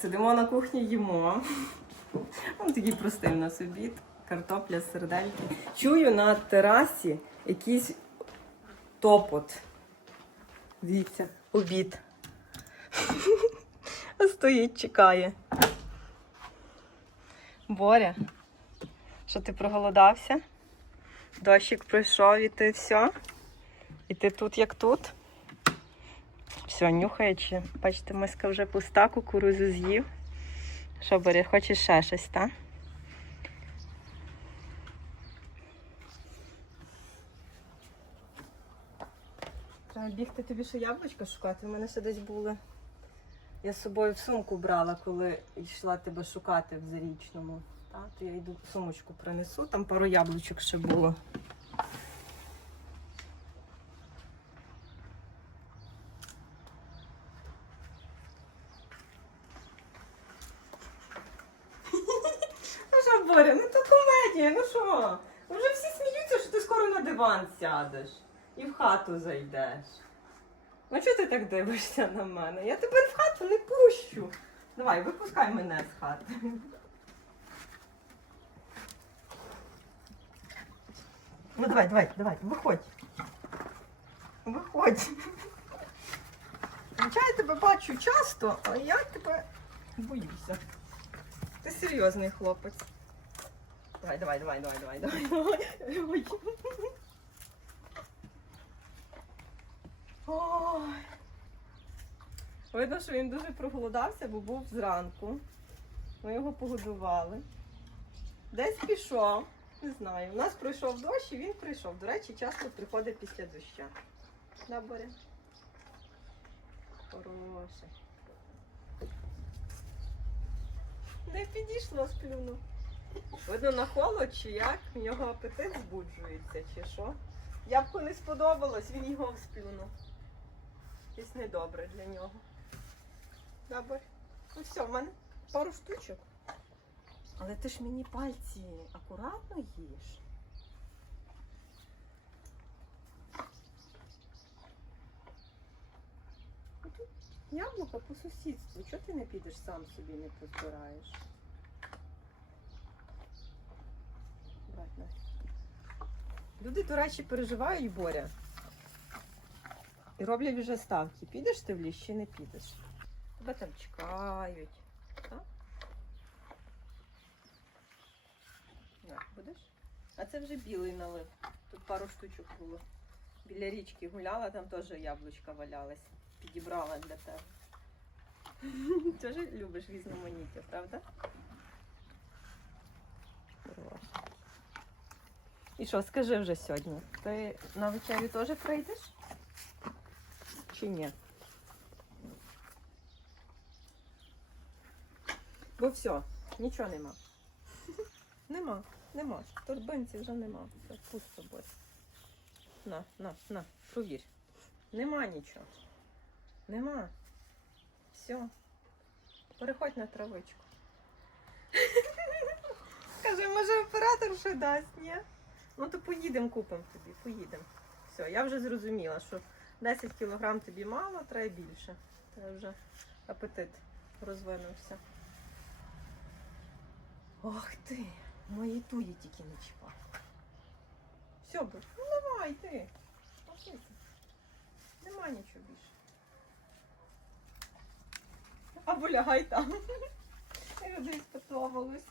Сидимо на кухні, їмо. Ось такий простий у нас обід. Картопля, сердельки. Чую на терасі якийсь топот. Дивіться, обід. Стоїть, чекає. Боря, що ти проголодався? Дощик пройшов і ти все? І ти тут як тут? Все, нюхаючи. Бачите, миска вже пуста, кукурузу з'їв. Що, Боря, хочеш ще щось, так? Треба бігти тобі ще яблучка шукати. У мене ще десь були. Я з собою в сумку брала, коли йшла тебе шукати в зарічному. Так, то я йду сумочку принесу, там пару яблучок ще було. Ну що, Боря, ну то комедія, ну що? Вже всі сміються, що ти скоро на диван сядеш і в хату зайдеш. Ну чого ти так дивишся на мене? Я тебе в хату не пущу. Давай, випускай мене з хати. Ну давай, давай, давай, виходь. Виходь. Хоча я тебе бачу часто, а я тебе боюся. Ти серйозний хлопець. Давай, давай, давай, давай, давай, давай, давай. Ой. Видно, що він дуже проголодався, бо був зранку. Ми його погодували. Десь пішов, не знаю. У нас пройшов дощ і він прийшов. До речі, часто приходить після дощу. Да, Боря? Хороше. Не підійшло сплюну. Видно на холод чи як? В нього апетит збуджується, чи що? Ябку не сподобалось, він його сплюнув. Щось недобре для нього. Добре. Ну все, в мене пару штучок. Але ти ж мені пальці акуратно. Ну, Яблука по сусідству. Чого ти не підеш сам собі не позбираєш? На. Люди, до речі, переживають боря. І роблять вже ставки. Підеш ти в ліс чи не підеш? Тебе там чекають. Так? Будеш? А це вже білий налив. Тут пару штучок було. Біля річки гуляла, там теж яблучка валялись. Підібрала для тебе. Теж любиш різноманіття, правда? Хорош. І що, скажи вже сьогодні? Ти на вечерю теж прийдеш? Чи ні? Бо все, нічого нема. Нема, нема. Торбинці вже нема. Все, пусто буде. На, на, на, провір. Нема нічого. Нема. Все. Переходь на травичку. Каже, може оператор ще дасть, ні? Ну то поїдемо, купимо тобі, поїдемо. Все, я вже зрозуміла, що 10 кілограм тобі мало, треба більше. Це вже апетит розвинувся. Ох ти, мої туї тільки не чіпав. Все, бо, ну давай ти. Пошли. Нема нічого більше. Або лягай там. Я десь сподобалось.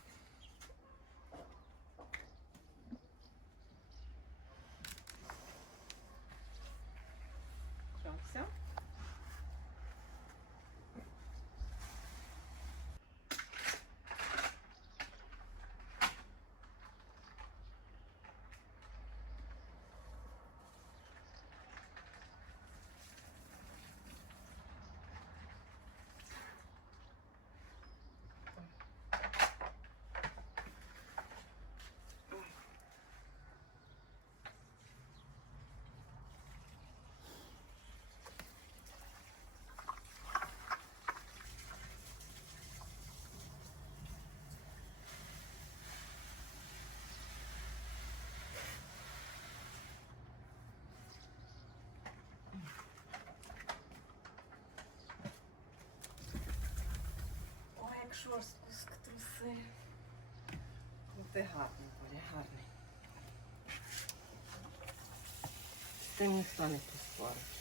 Труси. Ну, гарний, буде, гарний. З тим ніхто не поспорить.